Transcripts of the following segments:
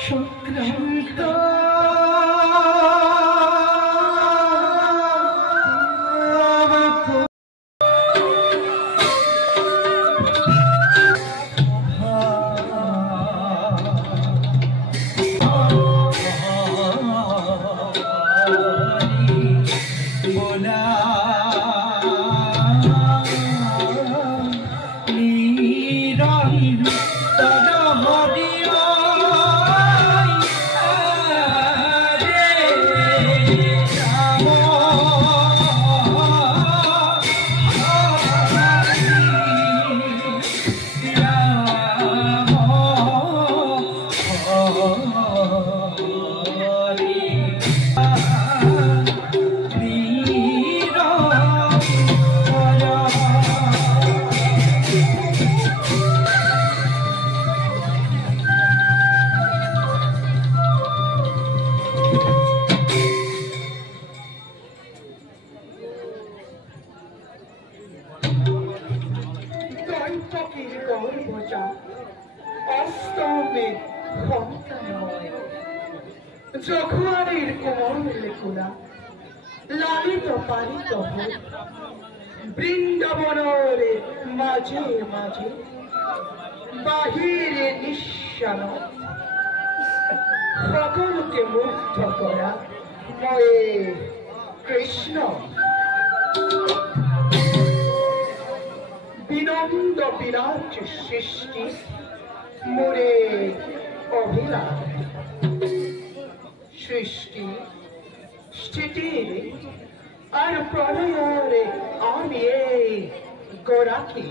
সংক্রান্ত জখুয়ারির কোমল লেখুলা লালিত পালিত হোক বৃন্দাবনের মাঝে মাঝে বাহিরে নিঃসান সকলকে মুগ্ধ করা ময়ে কৃষ্ণ বিনন্দ বিরাট সৃষ্টি মোরে অভিলাষ সৃষ্টি স্থিতি আর প্রলয়ের আমি গোরাকি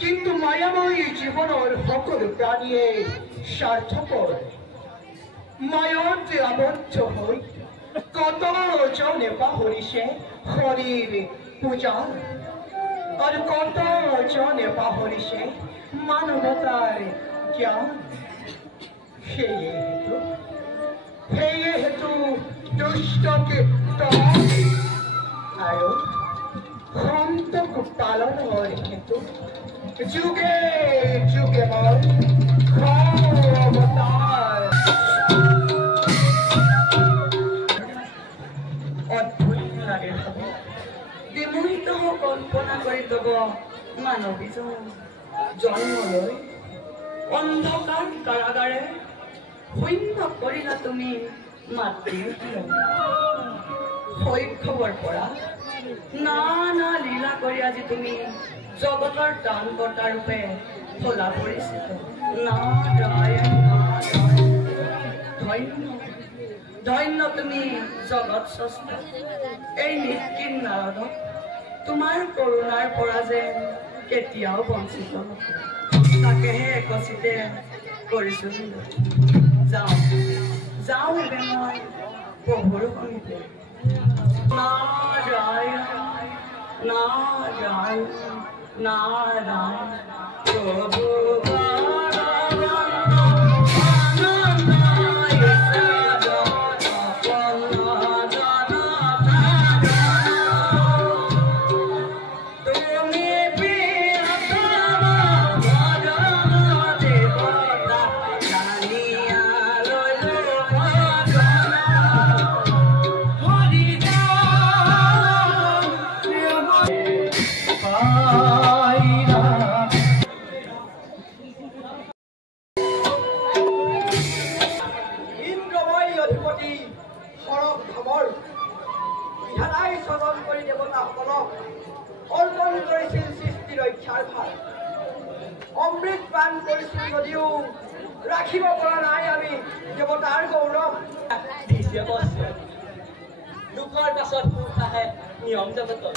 কিন্তু মায়াময়ী জীবনের সকল প্রাণীয়ে স্বার্থপর মায়তে আবদ্ধ হই কত জনে পাহরিছে হরির পূজা আর কত জনে পাহরিছে মানবতার জ্ঞান সেই হেতু দুষ্টকে আৰু সন্তক পালনৰ হেতু যুগে যুগে মই অৱতাৰ অদ্ভুত লাগে ভাবে বিমোহিত কল্পনা কৰি ল'ব মানৱীজন জন্ম লৈ অন্ধকাৰ কাৰাগাৰে শূন্য কৰিলা তুমি মাতৃৰ শৈশৱৰ পৰা নানা লীলা কৰি আজি তুমি জগতৰ দান কৰ্তা ৰূপে খোলা পৰিচিত নাৰায়ণ ধন্য ধন্য তুমি জগত স্ৰষ্টা এই নিত্যিন নাৰদক তোমাৰ কৰুণাৰ পৰা যে কেতিয়াও বঞ্চিত নকৰে তাকেহে একচিতে কৰিছো যাওঁ যাওঁ এবে মই প্ৰভুৰ সমিতে নাৰায়ণ নাৰায়ণ নাৰায়ণ প্ৰভু অমৃত পান কৰিছো যদিও ৰাখিব পৰা নাই আমি দেৱতাৰ গৌৰৱ দুখৰ পাছত সুখ আহে নিয়ম জগতত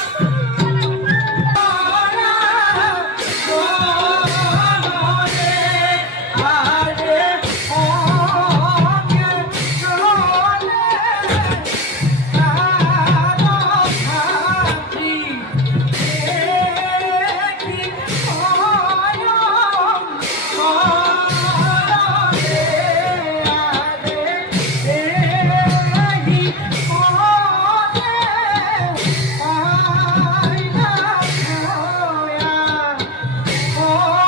Oh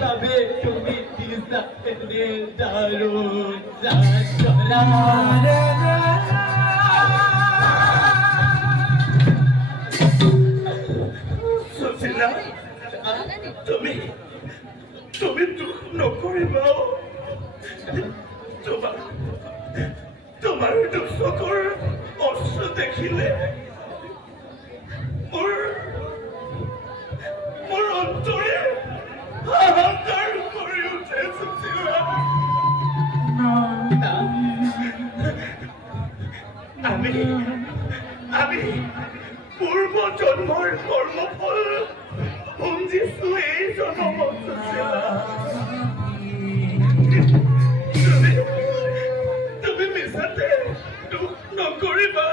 বাবে তুমি দিছা এনে দাৰুণ যাত্ৰা সুশীলা তুমি দুখ নকৰিবা তোমাৰ দুখ চকুৰ অশ্ৰু দেখিলে মোৰ অন্তৰে হাহাকাৰ কৰি উঠে সুশীলা আমি পূৰ্ব জন্মৰ কৰ্মফল ভুঞ্জিছো এই জন্মত সুশীলা তুমি মিছাতে দুখ নকৰিবা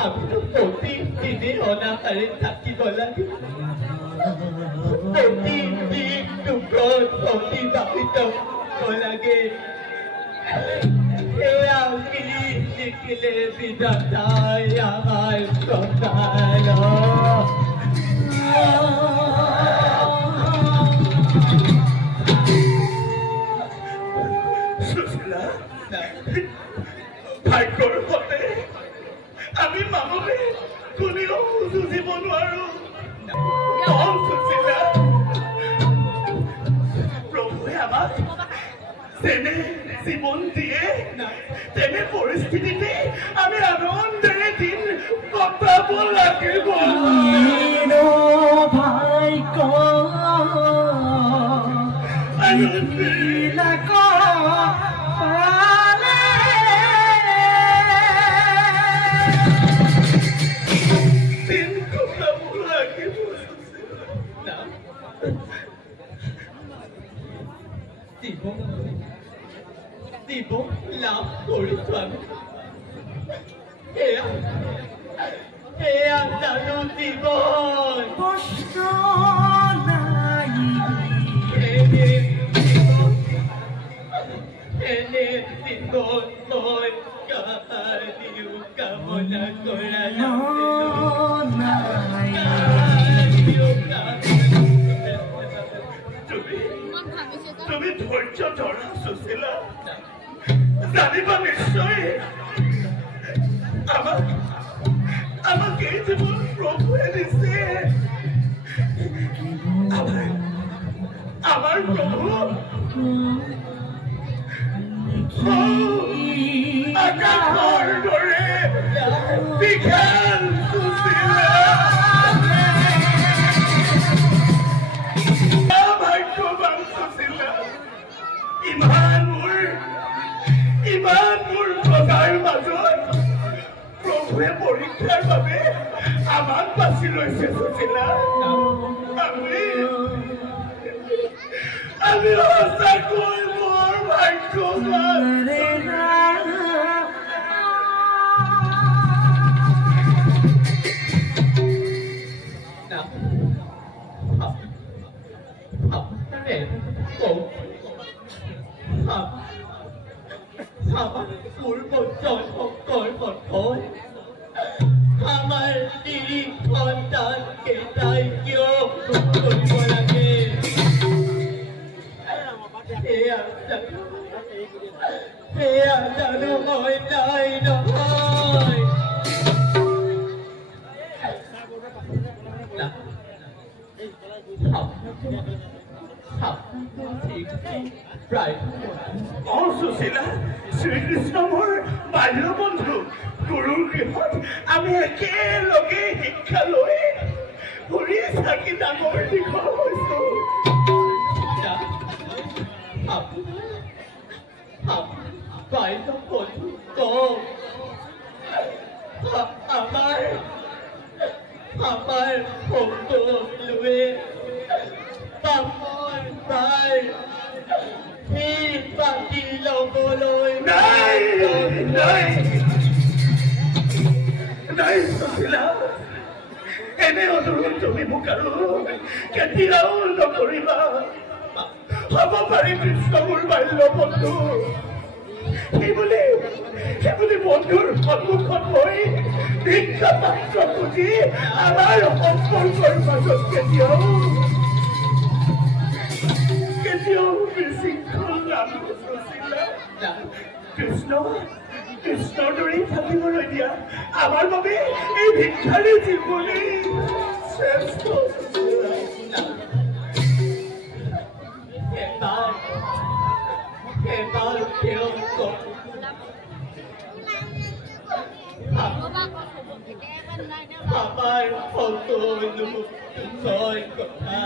আমিতো প্ৰতিদিনে অনাহাৰে থাকিব লাগে প্ৰতিদিন দুখত অতিবাহিত হ'ব লাগে এয়া কি লিখিলে বিধাতাই আমাৰ কপাল সুশীলা ভাগ্যৰ সতে আমি মানৱে কোনেও যুঁজিব নোৱাৰো সুশীলা প্ৰভুৱে আমাক যেনে জীৱন দিয়ে তেনে পৰিস্থিতিতে আমি আনন্দেৰে দিন কটাব লাগিব জীৱন লাভ কৰিছো আমি এয়া জানো জীৱন কষ্ট নাই এনে জীৱন মই কাহাৰিও কামনা কৰা নাই তুমি ধৈৰ্য ধৰা সুশীলা জানিবা নিশ্চয় আমাক এই জীৱন প্ৰভুৱে দিছে আমাৰ প্ৰভু আকাশৰ দৰে বিশাল সুশীলা ভাগ্যৱান সুশীলা ইমান মোৰ প্ৰজাৰ মাজত প্ৰভুৱে পৰীক্ষাৰ বাবে আমাক বাছি লৈছে সুশীলা আমি সঁচাকৈ বৰ ভাগ্যৱান আমাৰ তিৰি সন্তানকে তাই কিয় কৰিব লাগে এয়া জানো মই নাই নহয় সুশীলা শ্ৰীকৃষ্ণ মোৰ বাল্য বন্ধু গুৰুৰ গৃহত আমি একেলগে শিক্ষা লৈ ঘূৰি থাকি ডাঙৰ দীঘল হৈছো বাল্য বন্ধু আমাৰ সকলোৱে বামৰ পাই পাতি ল'বলৈ নাই সুশীলা এনে অনুৰোধ তুমি মোক আৰু কেতিয়াও নকৰিবা হ'ব পাৰি কৃষ্ণ মোৰ বাল্য বন্ধু সেই বুলি বন্ধুৰ সন্মুখত হৈ ভিক্ষা পাত্ৰ খুজি আমাৰ সম্পৰ্কৰ মাজত কেতিয়াও বিশৃংখল নাছিলে। কৃষ্ণৰ দৰেই থাকিবলৈ দিয়া আমাৰ বাবে এই ভিক্ষাৰী জীৱনেই শ্ৰেষ্ঠ। আমাৰ সকলো ছয় কথা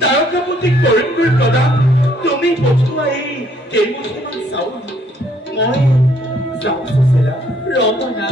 দ্বাৰকাপতি কৰিম প্ৰদান তুমি পঠোৱা এই কেইমুঠিমান চাউল মই যাওঁ সুচেলা ৰমনা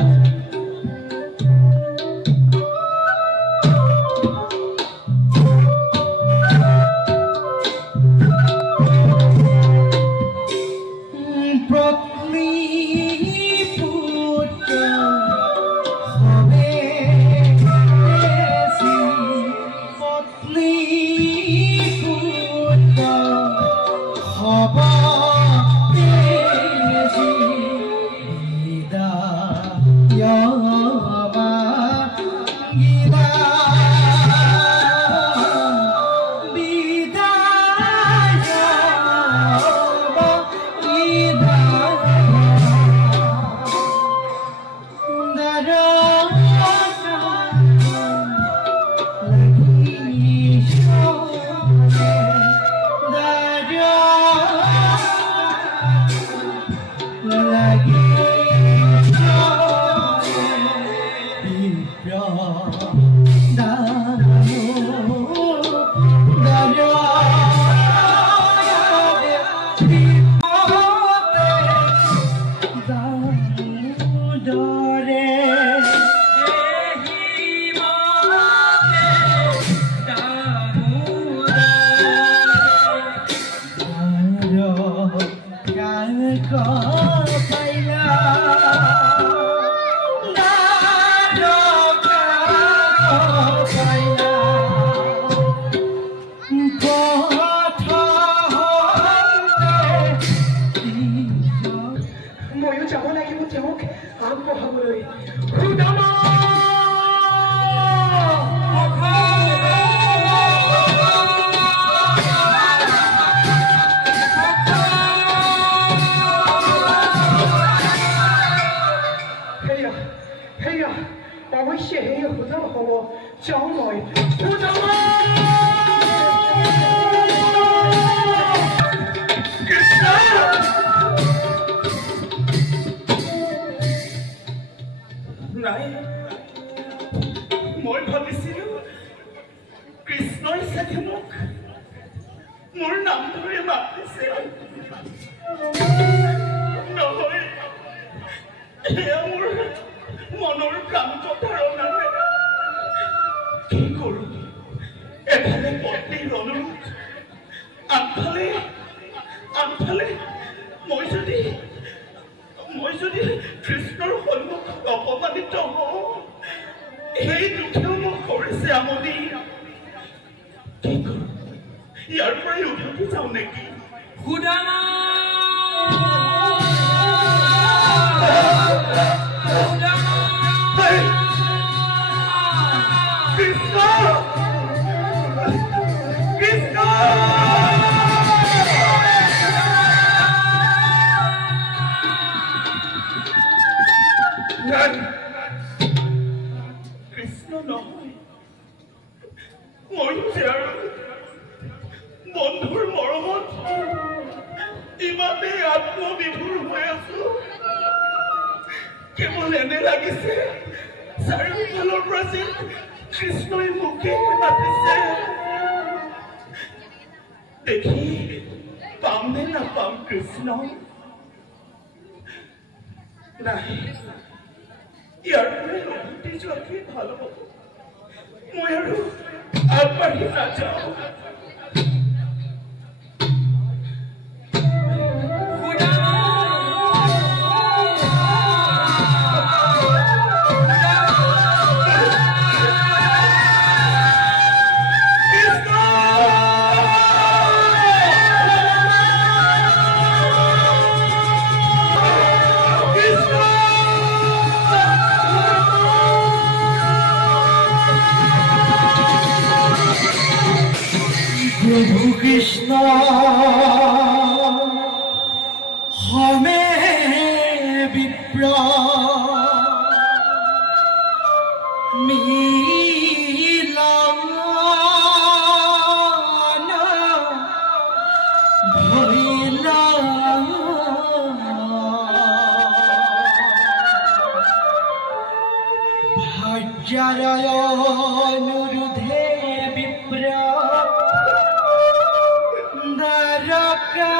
মই ভাবিছিলো কৃষ্ণই চাগে মোক মোৰ নাম ধৰি মাতিছে নহয় এয়া মোৰ মনৰ কাম প্ৰতাৰণা কি কৰো এফালে পত্নীৰ অনুৰোধ আনফালে মই যদি কৃষ্ণৰ সন্মুখত অপমানিত হওঁ এই দুখেও মোক কৰিছে আমনি কি কৰো ইয়াৰ পৰাই উভতি যাওঁ নেকি সুদামা কৃষ্ণ কৃষ্ণ কৃষ্ণ নহয় ময়ো যে আৰু বন্ধুৰ মৰমত ইমানেই আত্মবিভোৰ হৈ আছো কেৱল এনে লাগিছে চাৰিওফালৰ পৰা যে কৃষ্ণই মোকে মাতিছে দেখি পাম নে নাপাম কৃষ্ণ নাই ইয়াৰ পৰাই উভতি যোৱাকে ভাল হ'ব মই আৰু আগবাঢ়ি নাযাওঁ प्रभु कृष्ण हमें विप्र मिलन भइला भाग्यालय अनुरुधे विप्र Naraka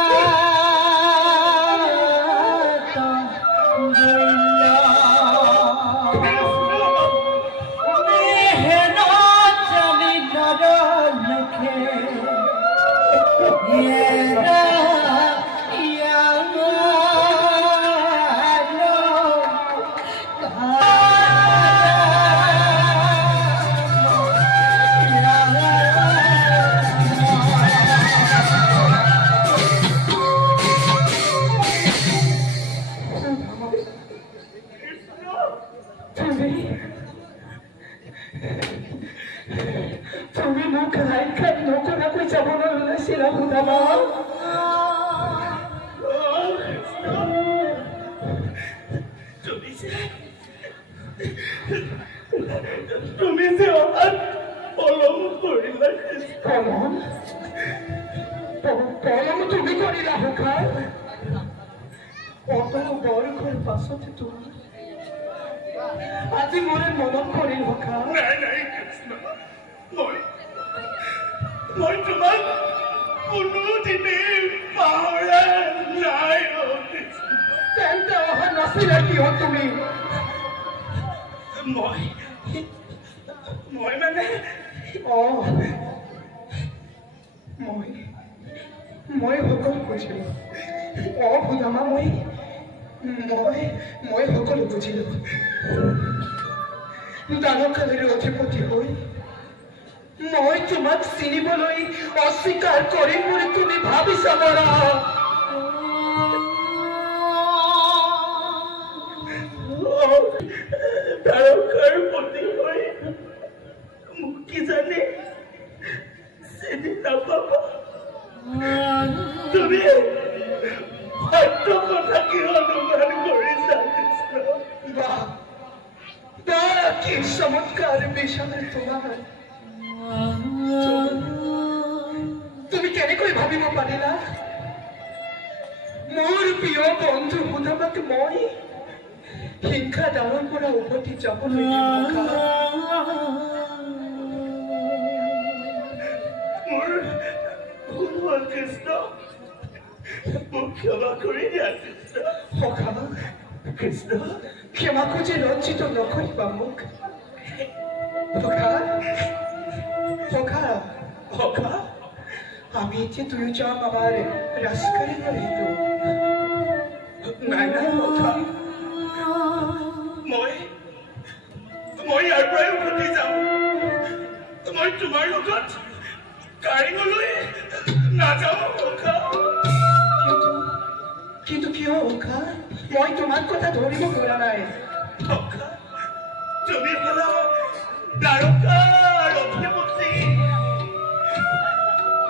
সুধামা তুমি যে অহাত পলম কৰিলা পলম পলম তুমি কৰিলা সখা কত বয়সৰ পাছতে তুমি আজি মোৰে মনত পৰিল সখা নাই নাই কৃষ্ণ মই তোমাক কোনোদিনে পাহৰা নাই তেন্তে অহা নাছিলা কিয় তুমি মই মানে মই সকলো বুজিলো সুধামা মই সকলো বুজিলো দানকালেৰ অধিপতি হৈ মই তোমাক চিনিবলৈ অস্বীকাৰ কৰিম বুলি তুমি ভাবিছা মৰা তাৰকাৰ প্ৰতি হৈ মোক কি জানে চিনি নাপাবা তুমি সত্য কথা কি অনুমান কৰিছা কি চমৎকাৰ বিচাৰ তোমাৰ তুমি কেনেকৈ ভাবিব পাৰিলা মোৰ প্ৰিয় বন্ধু সুধামাক মই হিংসা ডালৰ পৰা উভতি যাবলৈ মোৰ কৃষ্ণ মোক ক্ষমা কৰি দিয়া সখা কৃষ্ণ ক্ষমা খুজি লজ্জিত নকৰিবা মোক সখা আমি এতিয়া দুয়ো যাম আমাৰ ৰাজকাৰীলৈ নাই নাই সখা মই ইয়াৰ পৰাই উভতি যাম মই তোমাৰ লগত কাৰিঙলৈ নাযাওঁ সখা কিন্তু কিয় সখা মই তোমাৰ কথা ধৰিব পৰা নাই সখা তুমি হলা দ্বাৰকাৰ অধিপতি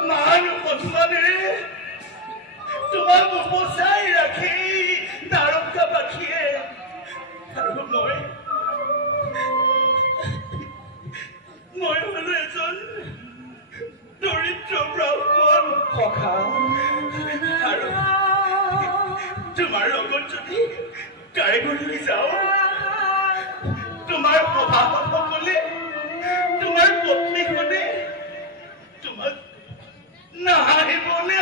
মান সন্মানেৰে তোমাক উপচাই ৰাখি দ্বাৰকাবাসীয়ে আৰু মই হলো এজন দৰিদ্ৰ ব্ৰাহ্মণ সখা আৰু তোমাৰ লগত যদি কাৰিঙলৈ যাওঁ তোমাৰ সভাসকলে তোমাৰ পত্নীখনে তোমাক নাহাৰিবনে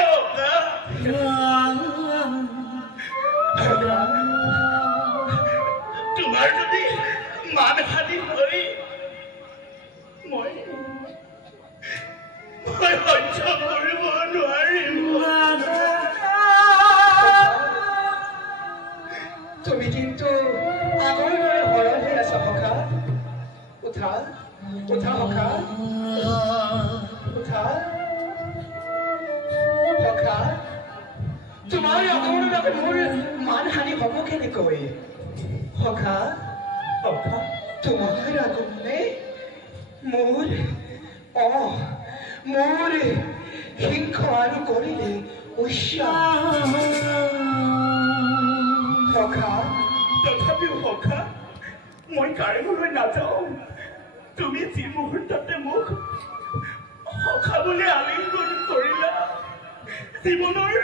তোমাৰ যদি মানহানি হৈ মই সহ্য কৰিব নোৱাৰিম তুমি কিন্তু আগৰ দৰে সৰল হৈ আছা সখা উঠা সখা সখা তোমাৰ আগমনত মোৰ মানহানি হব কেনেকৈ সখা তোমাৰ আগমনে মোৰ হিংসা আৰু কৰিলে সখা তথাপিও সখা মই কাৰিঙলৈ নাযাওঁ তুমি যি মুহূৰ্ততে মোক সখা বুলি আলিংগন কৰিলা জীৱনৰ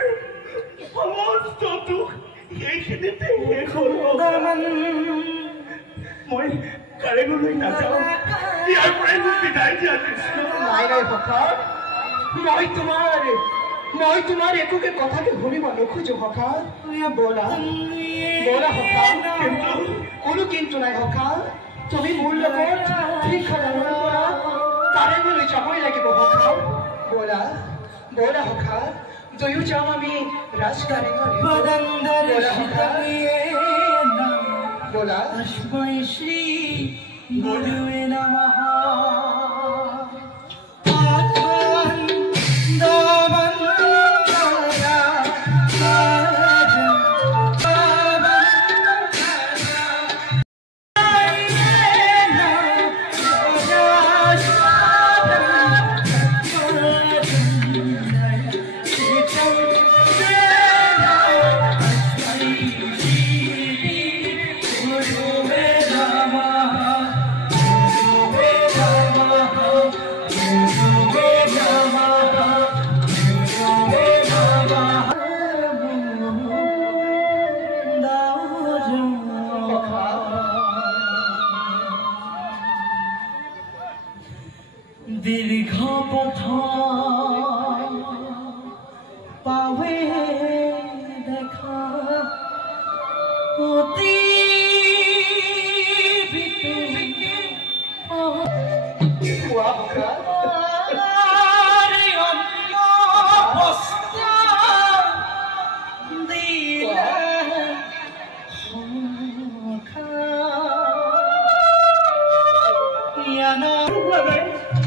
সমস্ত দুখ সেইখিনিতে শেষ হ'ল মই কাৰিঙলৈ নাযাওঁ ইয়াৰ পৰাই মোক বিদায় দিয়া কৃষ্ণ নাই নাই সখা মই তোমাৰ একোকে কথাকে শুনিব নোখোজো সখা বলা সখা কোনো কিন্তু নাই সখা তুমি মোৰ লগত শিক্ষাদানৰ পৰা কাৰিঙলৈ যাবই লাগিব সখা বলা সখা দুয়ো যাম আমি ৰাজকাৰিঙলৈ বলা শ্ৰী গুৰুৱে নমঃ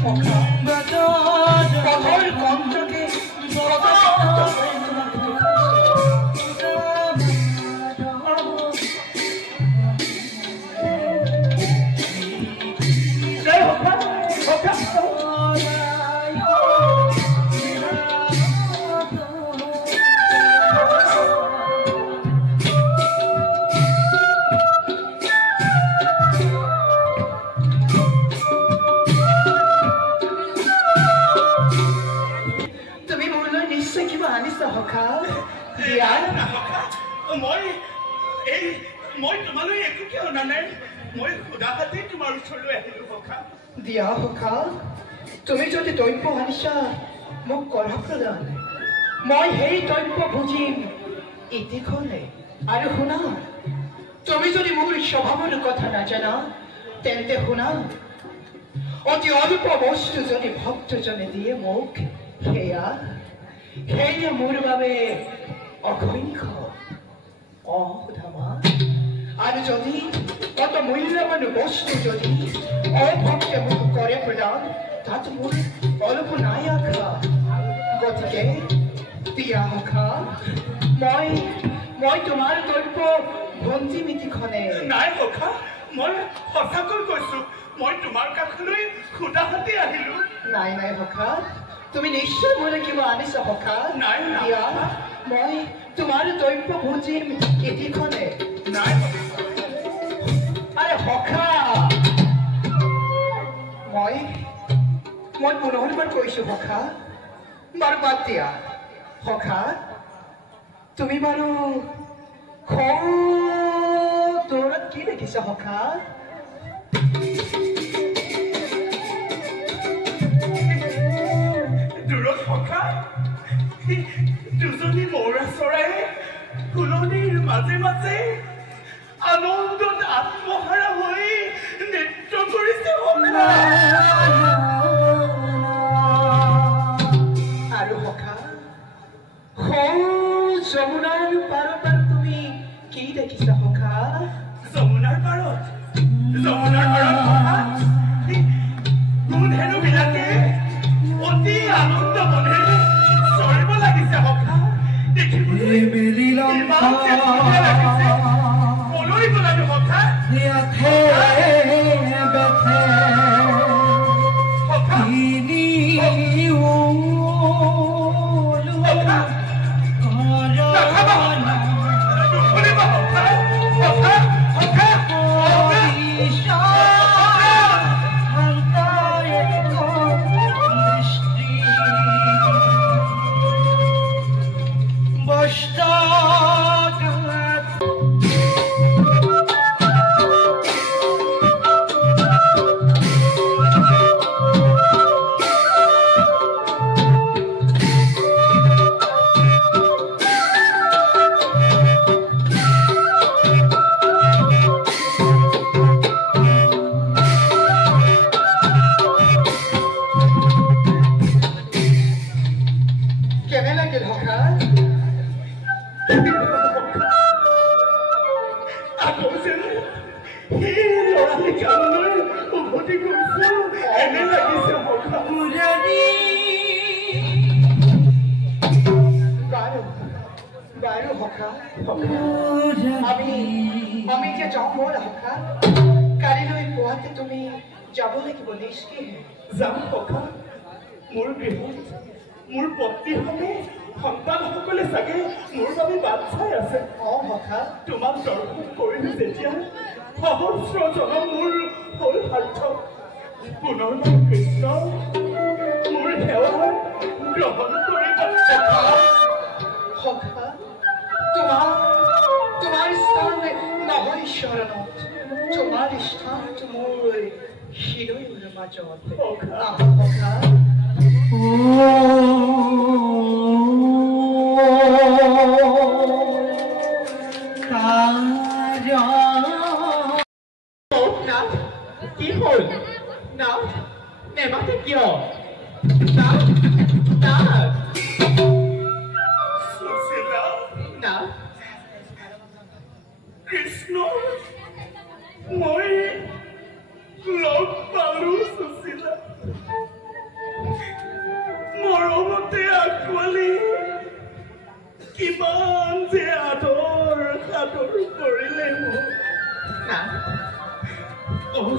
সখা পথৰ কণ্ঠকে দিয়া সখা তুমি যদি দ্ৰব্য আনিছা মোক কৰা প্ৰদান মই সেই দ্ৰব্য বুজিম ইতিখনে আৰু শুনা তুমি যদি মোৰ স্বভাৱৰ কথা নাজানা তেন্তে শুনা অতি অল্প বস্তু যদি ভক্তজনে দিয়ে মোক সেয়া মোৰ বাবে অসংখ্য সুধামা আৰু যদি অত মূল্যৱান বস্তু যদি অভক্তে মোক কৰে প্ৰদান তাত মোৰ অলপ নাই আশা গতিকে দিয়া সখা মই তোমাৰ দ্ৰব্য ভঞ্জি মিতিখনে নাই সখা মই সঁচাকৈ কৈছো মই তোমাৰ কাষলৈ সুধা হাতে আহিলো নাই সখা তুমি নিশ্চয় মোলৈ কিবা আনিছা সখা নাই দিয়া মই তোমাৰ দ্ৰব্য ভঞ্জিম ইতিখনে নাই আৰে সখা মই পুনৰবাৰ কৈছো সখা বাৰু বাদ দিয়া সখা তুমি বাৰু দূৰত কি দেখিছা সখা দূৰত সখা দুজনী মৌৰা চৰাই ফুলনিৰ মাজে মাজে আনন্দত আত্মহাৰা হৈ নৃত্য কৰিছে আৰু সখা যমুনাৰ পাৰত তুমি কি দেখিছা সখা যমুনাৰ পাৰত হেনো বিলাকে অতি আনন্দ মনেৰে চৰিব লাগিছে সখা দেখিবলৈ ইমান যে ধুনীয়া লাগিছে কলৈ গলানো সখা আমি যে যাওঁ মোৰ সখা কালিলৈ পুৱাতে তুমি যাব লাগিব নিশ্চয় যাম সখা মোৰ গৃহত মোৰ পত্নীহঁতে সন্তানসকলে চাগে মোৰ বাবে বাট চাই আছে সখা তোমাক দৰ্শন কৰিলো যেতিয়া সহস্ৰ জনম মোৰ হ'ল সাৰ্থক পুনৰবাৰ কৃষ্ণ মোৰ সেৱা গ্ৰহণ কৰিব সখা তোমাৰ স্থান নহয় শৰণত তোমাৰ স্থান মোৰ হৃদয়ৰ মাজত সখা কি হ'ল না নেমাতে কিয় না কৃষ্ণ মই লগ পালো সুশীলা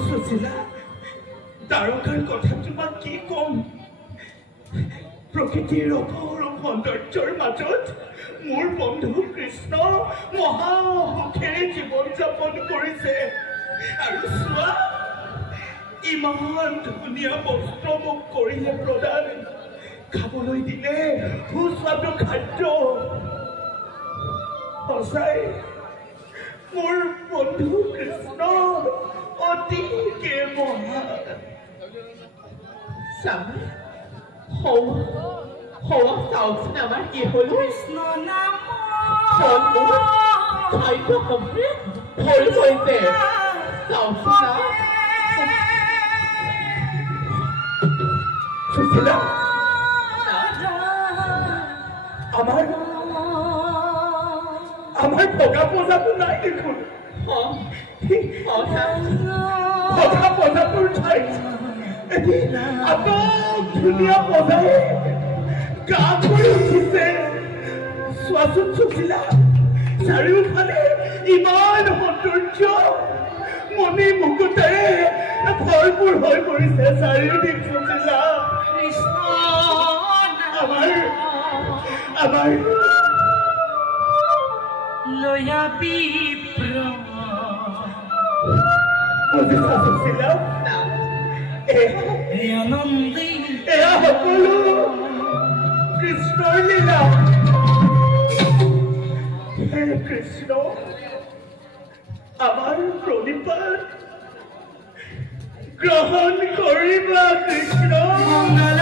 সুশীলা, তাৰকাৰ কথা তোমাক কি কম? প্ৰকৃতিৰ অপৰূপ সৌন্দৰ্যৰ মাজত মোৰ বন্ধু কৃষ্ণ মহা সুখেৰে জীৱন যাপন কৰিছে। আৰু চোৱা, ইমান ধুনীয়া বস্ত্ৰ মোক কৰিলে প্ৰদান, খাবলৈ দিলে সুস্বাদু খাদ্য। সঁচাই মোৰ বন্ধু কৃষ্ণ অতিকে মহান। চাওকচোন আমাৰ কি হল। কৃষ্ণ নাম খাদ্য সামগ্ৰী ভৰি গৈছে। চাওকচোন না সুশীলা, আমাৰ ভগা পজাটো নাই দেখোন। ভগা পজাটোৰ ঠাইত আটক ধুনীয়া পজাই গা কৰি উঠিছে। চোৱাচোন সুশীলা, চাৰিওফালে ইমান সৌন্দৰ্য মণি মুকুটেৰে ভৰপূৰ হৈ পৰিছে চাৰিওদিশ। সুশীলা, আমাৰ লয়া বিপ্ৰ বুজিছা সুশীলা, আনন্দী এয়া সকলো কৃষ্ণৰ লীলা। হে কৃষ্ণ, আমাৰ প্ৰণিপাত গ্ৰহণ কৰিবা কৃষ্ণ। মংগল